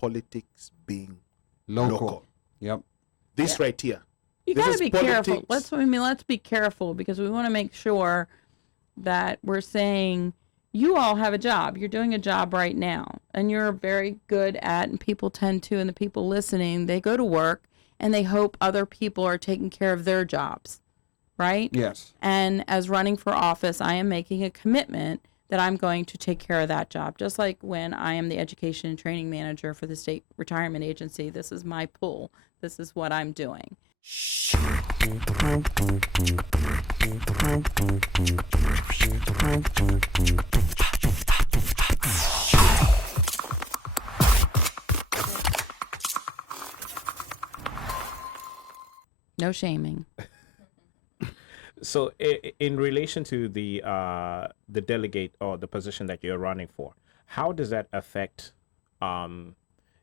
politics being local. Yep. This right here. You This got to is be careful. politics. Let's be careful because we want to make sure that we're saying you all have a job. You're doing a job right now, and you're very good at, and people tend to, and the people listening, they go to work and they hope other people are taking care of their jobs, right? Yes. And as running for office, I am making a commitment that I'm going to take care of that job. Just like when I am the education and training manager for the state retirement agency, this is my pull. This is what I'm doing. No shaming. So, in relation to the delegate or the position that you're running for, how does that affect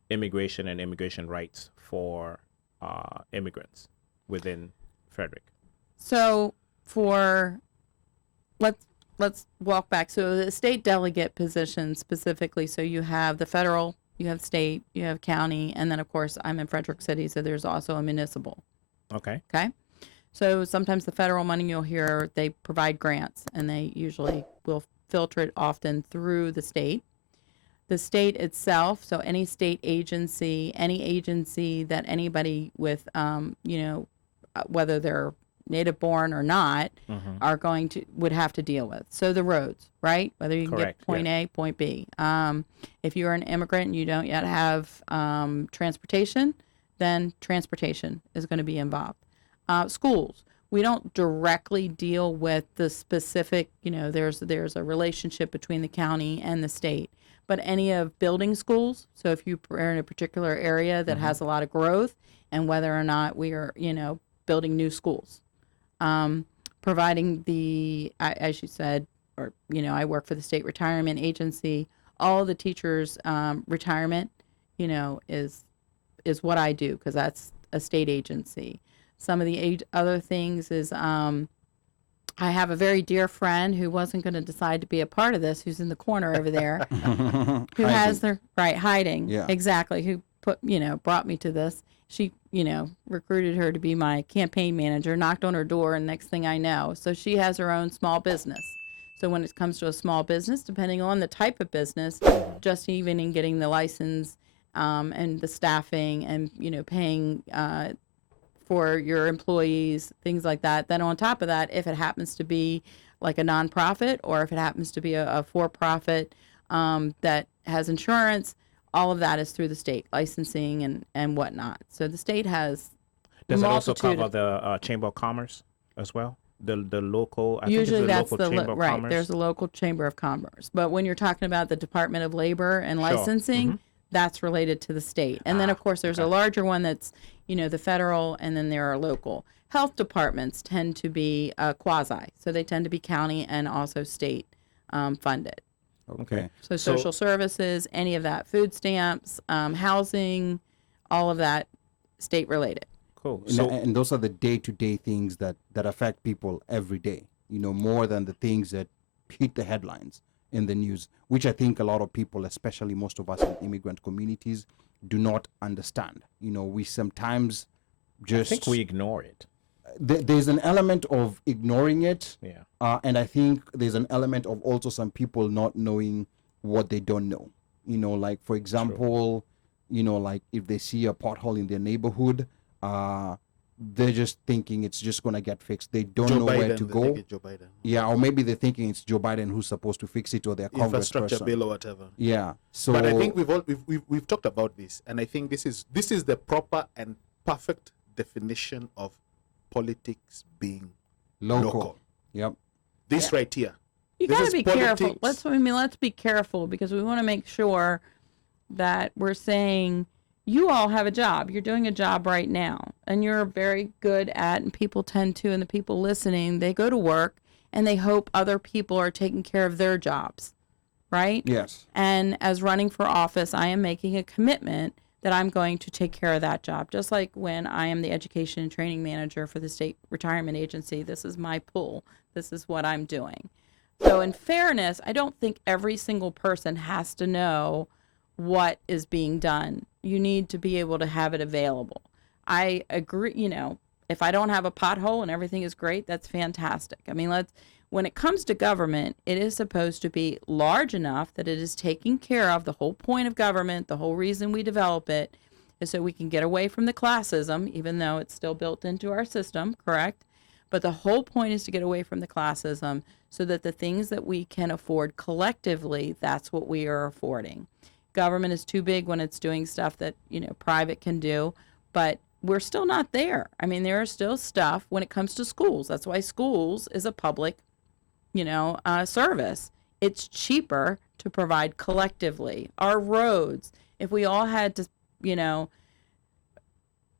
immigration and immigration rights for immigrants within Frederick? So let's walk back. So the state delegate position specifically. So you have the federal, you have state, you have county, and then of course I'm in Frederick City, so there's also a municipal. Okay. Okay. So sometimes the federal money you'll hear, they provide grants, and they usually will filter it often through the state. The state itself, so any state agency, any agency that anybody with, whether they're native born or not, would have to deal with. So the roads, right? Whether you can Correct, get point A, point B. If you're an immigrant and you don't yet have transportation, then transportation is going to be involved. Schools, we don't directly deal with the specific, there's a relationship between the county and the state, but any of building schools, so if you are in a particular area that has a lot of growth, and whether or not we are, building new schools, providing as you said, or, I work for the state retirement agency, all the teachers' retirement, is what I do, because that's a state agency. Some of the other things is I have a very dear friend who wasn't going to decide to be a part of this, who's in the corner over there, who has their, hiding. Yeah. Exactly, who brought me to this. She, recruited her to be my campaign manager, knocked on her door, and next thing I know. So she has her own small business. So when it comes to a small business, depending on the type of business, just even in getting the license and the staffing and, paying for your employees, things like that. Then on top of that, if it happens to be like a nonprofit, or if it happens to be a for-profit that has insurance, all of that is through the state, licensing and whatnot. So the state has Does it also cover the Chamber of Commerce as well? The local, I usually think it's that's the local Chamber of Commerce. There's a local Chamber of Commerce. But when you're talking about the Department of Labor and licensing, that's related to the state. And then of course there's a larger one that's, the federal, and then there are local. Health departments tend to be quasi, so they tend to be county and also state funded. Okay. So social services, any of that, food stamps, housing, all of that state related. Cool. And those are the day-to-day things that affect people every day, more than the things that hit the headlines in the news, which I think a lot of people, especially most of us in immigrant communities, do not understand. We sometimes I think we ignore it. There's an element of ignoring it. Yeah. And I think there's an element of also some people not knowing what they don't know. Like, for example, like if they see a pothole in their neighborhood, they're just thinking it's just going to get fixed. They don't know where to go. Joe Biden. Yeah, or maybe they're thinking it's Joe Biden who's supposed to fix it, or their Infrastructure congressperson. bill or whatever. Yeah. So, but I think we've talked about this, and I think this is the proper and perfect definition of politics being local. Yep. This right here. You This got to is be politics. careful. Let's be careful, because we want to make sure that we're saying you all have a job. You're doing a job right now, and you're very good at, and people tend to, and the people listening, they go to work and they hope other people are taking care of their jobs, right? Yes. And as running for office, I am making a commitment that I'm going to take care of that job. Just like when I am the education and training manager for the state retirement agency, this is my pull. This is what I'm doing. So in fairness, I don't think every single person has to know what is being done you need to be able to have it available. I agree, if I don't have a pothole and everything is great, that's fantastic. I mean, when it comes to government, it is supposed to be large enough that it is taking care of the whole point of government. The whole reason we develop it is so we can get away from the classism, even though it's still built into our system, correct? But the whole point is to get away from the classism so that the things that we can afford collectively, that's what we are affording. Government is too big when it's doing stuff that, private can do, but we're still not there. I mean, there is still stuff when it comes to schools. That's why schools is a public, service. It's cheaper to provide collectively. Our roads, if we all had to,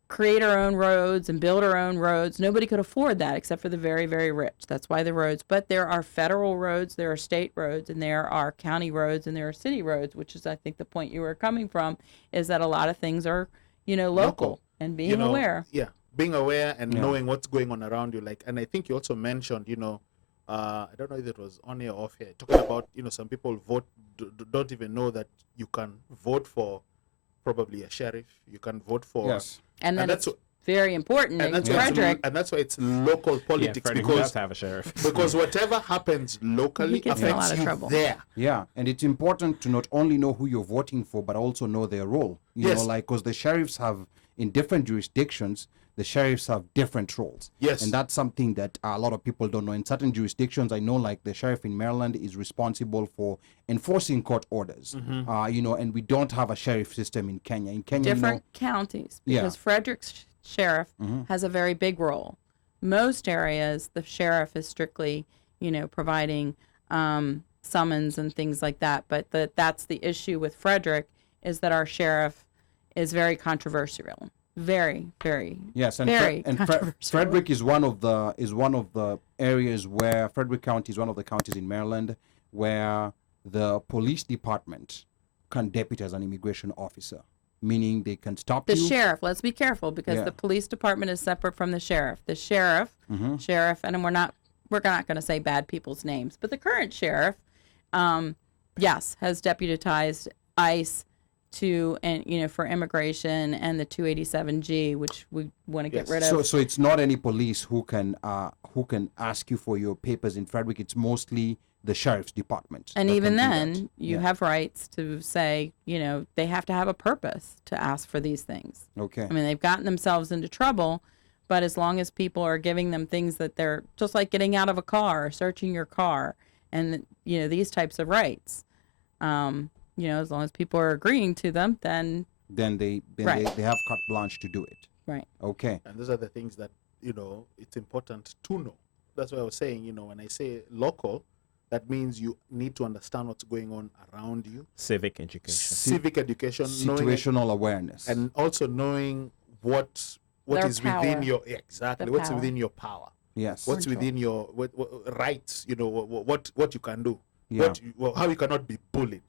create our own roads and build our own roads, nobody could afford that except for the very, very rich. That's why the roads. But there are federal roads, there are state roads, and there are county roads, and there are city roads, which is, I think, the point you were coming from, is that a lot of things are, local and being aware. Yeah, being aware and knowing what's going on around you. And I think you also mentioned, I don't know if it was on here or off here, talking about, some people don't even know that you can vote for probably a sheriff. You can vote for... Yes. And that's very important in Frederick. And that's why it's local politics. Frederick does have a sheriff. Because whatever happens locally affects you trouble. there. Yeah, and it's important to not only know who you're voting for, but also know their role. You know, because the sheriffs have, in different jurisdictions, the sheriffs have different roles. Yes. And that's something that a lot of people don't know. In certain jurisdictions, I know, like the sheriff in Maryland is responsible for enforcing court orders. And we don't have a sheriff system in Kenya. In Kenya, different counties, because Frederick's sheriff has a very big role. Most areas, the sheriff is strictly, providing summons and things like that. But that's the issue with Frederick, is that our sheriff is very controversial. Very, very, very controversial. Frederick is one of the areas where Frederick County is one of the counties in Maryland where the police department can deputize an immigration officer, meaning they can stop the you. Sheriff. Let's be careful, because the police department is separate from the sheriff. The sheriff, and we're not going to say bad people's names, but the current sheriff, has deputized ICE to, and for immigration and the 287G, which we want to get rid of. So it's not any police who can ask you for your papers in Frederick. It's mostly the sheriff's department. And even then, you have rights to say, they have to have a purpose to ask for these things. Okay. I mean, they've gotten themselves into trouble, but as long as people are giving them things that they're just like getting out of a car, or searching your car, and these types of rights. As long as people are agreeing to them, then they have carte blanche to do it. Right. Okay. And those are the things that, it's important to know. That's why I was saying, when I say local, that means you need to understand what's going on around you. Civic education. Situational awareness. And also knowing what is within your, what's within your power. Yes. What's within your what rights, what you can do. Yeah. How you cannot be bullied.